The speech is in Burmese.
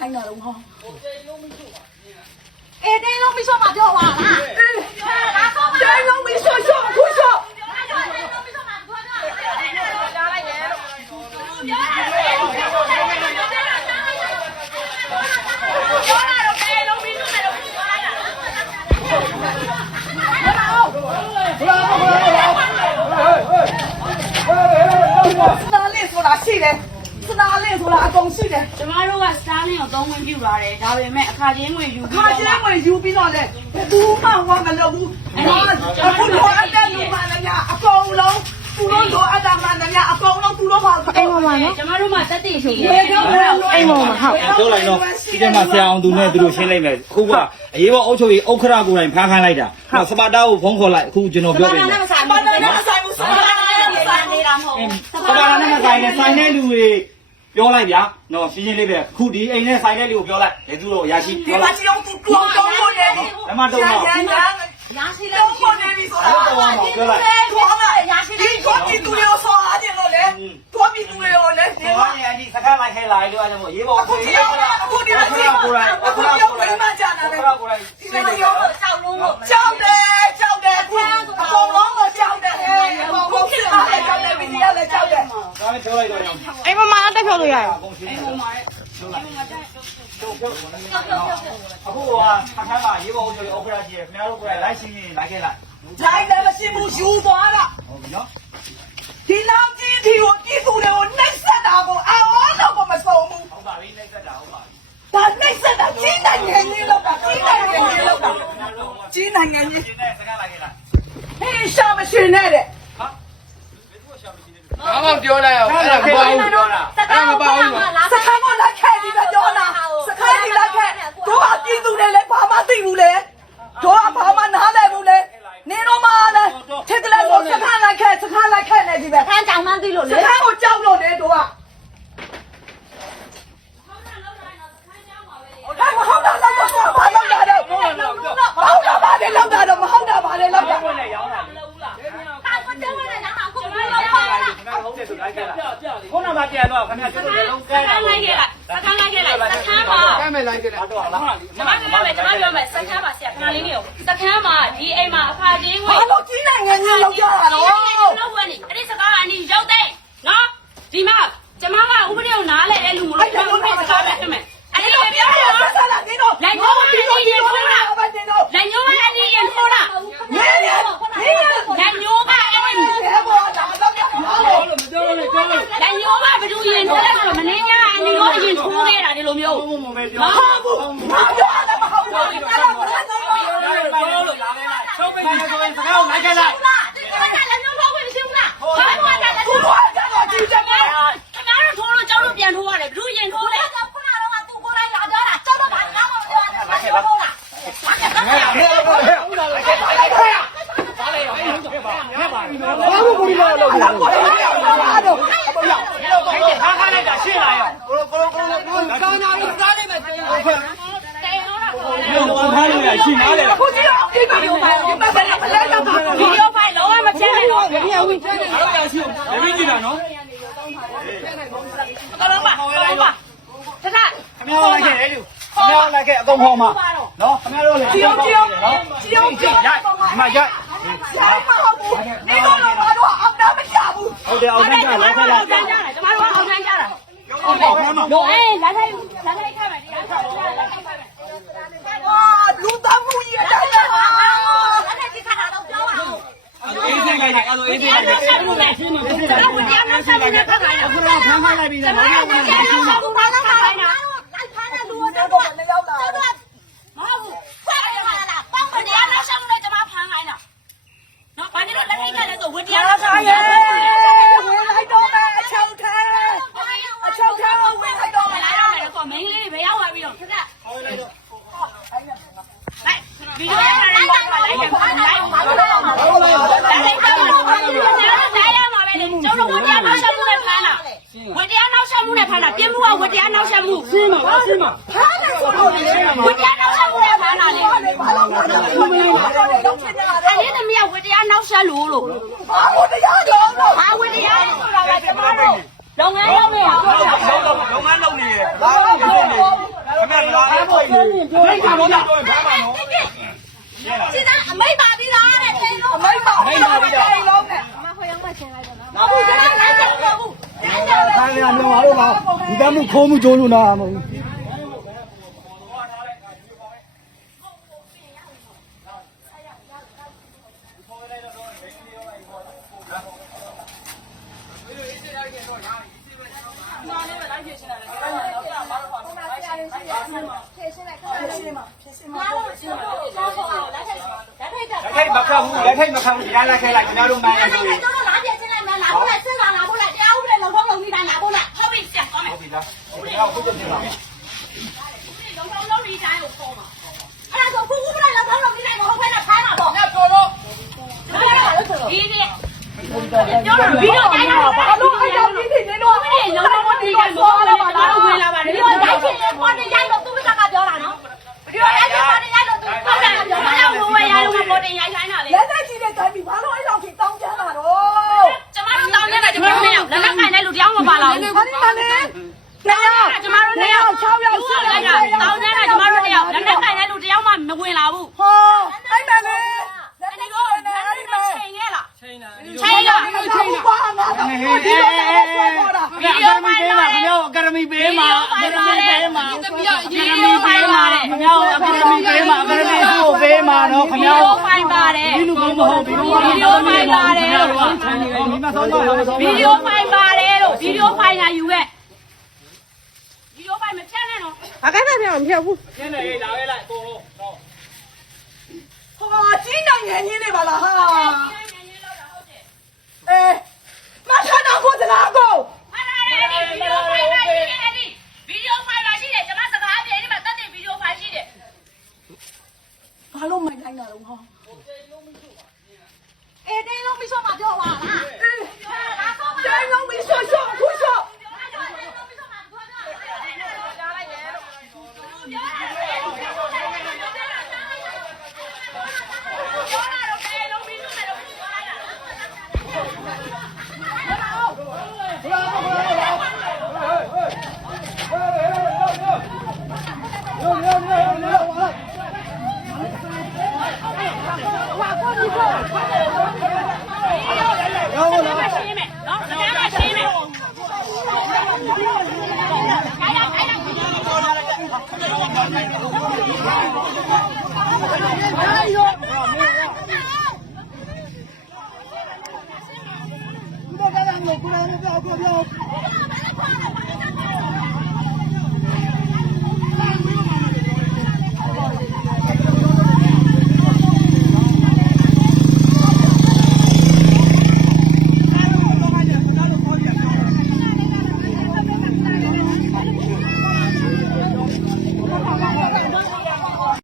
ခိုင်းတာတော့ဟောအေးတင်းလုံးမလျှော့မှာပြောပါလားအေးတင်းလုံးမလျှော့လျှော့ခုလျှော့ စနာလေးဆိုတာရှိတယ်စနာလေး ဆိုတာအကုန်ရှိတယ်ကျမတို့ကစတားလင်းကိုသုံးဝင်ပြူလာတယ်ဒါပေမဲ့အခါချင်းဝင်ယူခါချင်းဝင်ယူပြီးတော့လေဘူးမှဝါမလုပ်ဘူးအခုတော့အတက်လူမှလည်းအကုန်လုံးသူတို့တော့အတမန်လည်းအကုန်လုံးသူတို့ပါအိမ်ပေါ်မှာနော်ကျမတို့မှတက်တည်ရှိတယ်အိမ်ပေါ်မှာဟုတ် ပြောလိုက်တော့ဒီထဲမှာဆရာအောင်သူနဲ့သူတို့ရှင်းလိုက်မယ်အခုကအရေးပေါ်အုပ်ချုပ်ရေးဥက္ခရာကိုယ်တိုင်ဖမ်းခိုင်းလိုက်တာစပါတာကိုဖုန်းခေါ်လိုက်အခုကျွန်တော်ပြောပြမယ်ဆိုင်ပါနဲ့ဆိုင်မှုဆိုင်ပါနဲ့ဆိုင်နေနေတာမဟုတ်စပါတာနဲ့ဆိုင်နဲ့ဆိုင်တဲ့လူတွေ ပြောလိုက်ဗျာနော်ရှင်းရှင်းလေးပဲခုဒီအိမ်နဲ့ဆိုင်တဲ့လူကိုပြောလိုက်ဘယ်သူတော့ရရှိဒီပြောမှာလိုက်ချီအောင်သူတောင်းတောင်းလို့နေဓမ္မတော့တော့ရန်ရန်ရရှိလဲတောင်းလို့နေပြီဆိုတာတော့တော့ပြောလိုက်ခေါ်လာရရှိဒီခေါ်ပြီးသူရောဆောအားတယ်လို့လေခေါ်ပြီးသူရောလေဒီဒီမှာမှာ ဒီစကားလိုက်ခဲလာလို့အဲ့ဒါမို့ရေးပေါ်အခုဒီရောအခုဒီမှာကိုယ်တိုင်အခုရောမိမကြတာလေကိုယ်ကိုယ်တိုင်ဒီမှာရောကြောက်လုံးလို့ကြောက်တယ်ကြောက်တယ်ခုအကုန်လုံးကိုကြောက်တယ်အကုန်လုံးဖြစ်လာတယ်ကြောက်တယ်ဗီဒီယိုလည်းကြောက်တယ် ဒါနဲ့ပြောလိုက်တော့ အိမ်မမတက်ဖြုတ် လို့ရရအကုန်ရှင်းတယ်အခုကအခါမှာရေးပေါ်အုပ်ချုပ်ရေးဥက္ခရာရှိရခင်ဗျားတို့ကိုယ်တိုင်လိုက်ရှင်းရင်လိုက်ခဲ့လိုက်ဂျိုင်းလည်းမရှိဘူးယူသွားတာဟုတ်ပြီနော်ဒီလောက်ကြီးဒီကိုပြည်သူတွေကိုနှိပ်စက်တာကိုအော်တော့ကိုမဆုံးဘူးဟုတ်ပါပြီနှိမ့်သက်တာဟုတ်ပါပြီဒါနှိပ်စက်တာကြီးနိုင်ငံကြီးလောက်တာကြီးနိုင်ငံကြီးလောက်တာကြီးနိုင်ငံကြီးရှင်းတဲ့စကားလိုက်ခဲ့လိုက်ဟေးရှာမရှိနဲ့တဲ့ ဘာမှပြောလိုက်အောင်အဲ့ဒါမပေါ့ဘူးပြောတာအဲ့ဒါမပေါ့ဘူးနော်စခန်းကလက်ခဲဒီကပြောတာစခန်းကြီးလက်ခဲတို့ကပြည်သူတွေလည်းဘာမှသိဘူးလေတို့ကဘာမှနားလည်ဘူးလေနေတော့မှလည်းထက်ကလေးကိုစခန်းလက်ခဲစခန်းလက်ခဲနေဒီပဲခန်းတောင်မှန်းသိလို့စလေခန်းကိုကြောက်လို့လေတို့ကဟဲ့မဟုတ်တာတော့ဘာလို့လာတော့ဟုတ်တာပါလေလောက်တာတော့မဟုတ်တာပါလေလောက်တာ ဘယ်နဲ့ရောင်းတာလဲ ဟာကိုတဲဝင်နေတာဟာကို ခ မ င် လို့ ဗျာ ပါ ဟုတ်တယ်ဆိုလိုက်ခဲ့လိုက် ခုနကပြန်တော့ခင်ဗျာကျွတ်တယ်လုံးစကဲကတာန်းလိုက်ခဲ့လိုက်စကန်းလိုက်ခဲ့လိုက်စကန်းမှာကဲမယ်လိုက်ကြတယ်တော့လားကျမပြောမယ်ကျမပြောမယ်စကန်းမှာဆရာခဏလေးနေအောင်စကန်းမှာဒီအိမ်မှာအခါချင်းဝင်ဘာလို့ကြီးနိုင်ငံကြီးလောက်ကြတာတော့လောက်ဝင်နေအဲ့ဒီစကားကအနီရောက်တဲ့နော်ဒီမှာကျမကဥပဒေကိုနားလဲတဲ့လူမလို့ကျမဥပဒေစကားပဲဖြစ်မယ်အဲ့ဒီလိုပြောရအောင်ဆက်လာနေတော့လက်ညှိုးမပြီးတော့ဒီလိုလာပါနေတော့လက်ညိုးကအနီရင်ထိုးတာနေနေနေလက်ညိုးကအနီ နေဘောလာတော့ရအောင် မပြောလို့လေပြောလို့ လက်ညိုးကဘယ်သူရင်ထိုးလဲဆိုတော့မင်းညာအနီရောအရင်ထိုးခဲ့တာဒီလိုမျိုး ဘုံဘုံပဲပြော မဟုတ်ဘူးဘာပြောရလဲမဟုတ်ဘူးအဲ့ဒါဘာလဲတော့ ပြောလို့လာခဲ့လိုက်ချုပ်ပိတ်နေဆိုရင်စကားကိုလိုက်ခဲ့လိုက် ဒီကနေ့လက်ညိုးဖောက်ဝင်ရှင်းလားဘာမှမတတ်လက်ညိုး ဘုရားကတော့ကြည့်တယ် ခင်ဗျားတို့ထိုးလို့ကျောင်းတို့ပြန်ထိုးရတယ်ဘယ်သူရင်ထိုးလဲခုနကတော့သူကိုယ်လိုက်လာကြတာကျောင်းတို့ကငါ့မောင်ပြောတယ်လက်ညိုးထိုးတာ ဘာလို့ကိုလာလို့လာကိုလာတော့ခါခါလိုက်တာရှင်းလာရောကာနာပြီးစားလိုက်မယ်ကျွန်တော်တဲတော့တာခေါ်လဲဒီလိုခါလို့ရရှင်းနားလေအခုကြည့်အောင်ဒီဗီဒီယိုဖိုင်ဒီမှာဘယ်နဲ့ဘယ်နဲ့တော့ဗီဒီယိုဖိုင်လုံးဝမချဲနဲ့တော့ဒီအဝင်ကျနေတယ်ဟုတ်တယ်ရှိတယ်ဒီကြည့်တာနော်ကတော့ပါတော့ပါထထခင်ဗျားလိုက်ခဲ့လေလူခင်ဗျားလိုက်ခဲ့အကုန်ဟောမှာနော်ခင်ဗျားတို့လည်းကြည့်အောင်ကြည့်အောင်ကြည့်အောင်ကြည့်အောင်ရိုက်ဒီမှာရိုက် ရိုက်မဟုတ်ဘူးဒီတော့တော့ဘာတော့အောင်တာမရဘူးဟုတ်တယ်အောင်နိုင်ကြလိုက်ခဲ့လိုက်တန်းကြတယ်ကျမတို့ကအောင်တန်းကြတာဟုတ်ပါဘူးနော်တို့အေးလက်ထိုက်လက်ထိုက်ခိုင်းမယ်တရားခေါ်လက်ထိုက်ခိုင်းမယ်အာလူသားမှုကြီးအတိုင်းပါလက်ထိုက်ကြည့်ခါတာတော့ပြောပါဦးအေးစင်ခိုင်းတယ်အဲ့လိုအေးစင်ခိုင်းတယ်ဆက်မှုနဲ့တော့ဝင်ရမ်းဆက်မှုနဲ့ခါခိုင်းတာခုနကဖမ်းခိုင်းလိုက်ပြီကျနော်မတို့ကပြန်တော့ဘူးဘာလို့ခါခိုင်းတာလိုက်ဖမ်းတဲ့လူ ဒီ တော့ တော့လည်းရောက်လာ မဟုတ်ဘူးဖမ်းရလားပေါင်းမတရားနဲ့ဆက်မှုနဲ့ကျမဖမ်းခိုင်းတာနော်ဘာလို့လ က်ထိုက်ခိုင်းလဲဆိုဝင်တရားနဲ့ဆက်မှုရဲနဲ့ဝင်လိုက်တော့မယ်အချောက်ထဲအချောက်ထဲကိုဝင်လိုက်တော့မယ်လာရမယ်ကောမင်းလေးတွေဘယ်ရောက်သွားပြီးတော့ခက်ခက်လိုက်ဗီဒီယိုရိုက်လိုက်လိုက်လိုက်လိုက်လိုက်လိုက်လိုက်ရမှာပဲလေကျွန်တော်ဝတရားနောက်ဆက်မှုနဲ့ဖမ်းတာဝတရားနောက်ဆက်မှုနဲ့ဖမ်းတာပြင်းမှုကဝတရားနောက်ဆက်မှုရှင်းပါရှင်းပါဖမ်းတယ်ဆိုတော့လေဝတရားနောက်ဆက်မှုနဲ့ ထားတာလေဘာလို့ဘာလို့ဘာလို့ဘာလို့ဖြစ်နေတာလဲအဲ့ဒီသမီးကဝတရားနောက်ဆက်လို့လို့ဘာဝတရားကြောင့်လို့ဘာဝတရားဆိုတာကကျမတို့လုပ်ငန်းလုပ်နေတာလုပ်လုပ်ငန်းလုပ်နေရဘာလို့လုပ်နေခင်ဗျာဘာလို့ပြောနေပြောနေတာဘာလို့ပြောနေတာစီသာအမိတ်ပါသေးလားတဲ့ခင်လို့အမိတ်ပါအမိတ်ပါသေးလားလုံးနဲ့အမဟိုရောက်မှရှင်လိုက်ပါနော်ဟုတ်ကဲ့လိုက်ကြပါဦးလိုက်ကြပါဦးဒါလည်းမလုပ်ပါဘူးဒီတမှုခိုးမှုကြိုးလို့နားမဟုတ်ဘူး ထိုက်မခံဘူးလက်ထိုက်မခံဘူးဒီလားလက်ခဲလိုက်ကျွန်တော်တို့မိုင်းလိုက်ဆိုရင်ကျွန်တော်တို့လာပြချင်းလိုက်မယ်လာဖို့လိုက်စစ်လာလာဖို့လိုက်တရားဥပဒေလုံးလုံးလုံးပြီးတိုင်းလာဖို့လိုက်ဟုတ်ပြီဆက်သွားမယ်ဟုတ်ပြီလားဟုတ်ပြီဟုတ်ပြီလားလုံးလုံးလုံးပြီးတိုင်းကိုခေါ်မှာအဲ့ဒါဆိုခုခုလိုက်လုံးလုံးလုံးပြီးတိုင်းမဟုတ်ဘဲနဲ့ဖမ်းမှာပေါ့ညတော်တော့ဒီဒီပြောတာဗီဒီယိုတိုင်းတော့ဘာလို့အဲ့ဒါဒီဒီနေတော့ တော့ဒီကဆောလာပါလားဝင်လာပါတယ်ဒီလိုတိုင်းချင်းပေါ်နေရိုက်တော့သူကကပြောတာနော်ဒီလိုရိုက်ပေါ်နေရိုက်တော့သူဟုတ်တယ်ပြောတာတော့ဘယ်ရိုက်လို့ပေါ်နေရိုက်ခိုင်းတာလေလက်သက်ကြီးတဲ့တိုင်းပြီးဘာလို့အဲ့လောက်ထိတောင်းကြတာတော့ကျမတို့တောင်းနေတာကျမတို့နဲ့လက်လက်ခိုင်တဲ့လူတယောက်မပါလာဘူးဘာလဲဘာလဲနေရကျမတို့နဲ့ရောက်6ရောက်ဟုတ်ကဲ့တောင်းနေတာကျမတို့နဲ့ရောက်လက်လက်ခိုင်တဲ့လူတယောက်မှမဝင်လာဘူးဟောအဲ့မဲ့လေလက်အဲ့သက်ဒီကြီးတော့တဲ့အဲ့အဲ့ဒီဒီတော့မဲ့ချိန်ခဲ့လားချိန်တာချိန်လားချိန်ပါငါတော့ဒီလိုဆွဲပေါ်တာ ဗီဒီယိုဖိုင်လာတယ်ခင်ဗျားအကာဒမီပေးမှာအကာဒမီပေးမှာဗီဒီယိုဖိုင်ပါတယ်ခင်ဗျားအကာဒမီပေးမှာအကာဒမီကိုပေးမှာနော်ခင်ဗီဗျားဒီယိုဖိုင်ပါတယ်ဒီလူကမဟုတ်ဘူးဗီဒီယိုဖိုင်ပါတယ်လို့ဒီမှာဆောင်းတော့ဆောင်းဗီဒီယိုဖိုင်ပါတယ်လို့ဗီဒီယိုဖိုင်လာယူခဲ့ဗီဒီယိုဖိုင်မဖြတ်နဲ့နော်ကျင်းနေရေးလာခဲ့လိုက်အကုန်လုံးတော့ဟောကြီးနိုင်ငံရင်းနေပါလားဟာအဲမဆန်းတော့ကိုစကားကိုဟာရတယ် ဗီဒီယိုဖိုင်ပါရှိတယ်ဒီဗီဒီယိုဖိုင်ပါရှိတယ်ကျွန်မစကားပြေဒီမှာတက်တဲ့ဗီဒီယိုဖိုင်ရှိတယ်ဘာလို့မိုင်တိုင်းတာတော့ဟောအေးတင်းလုံးပြီးဆုံးမပြောပါလား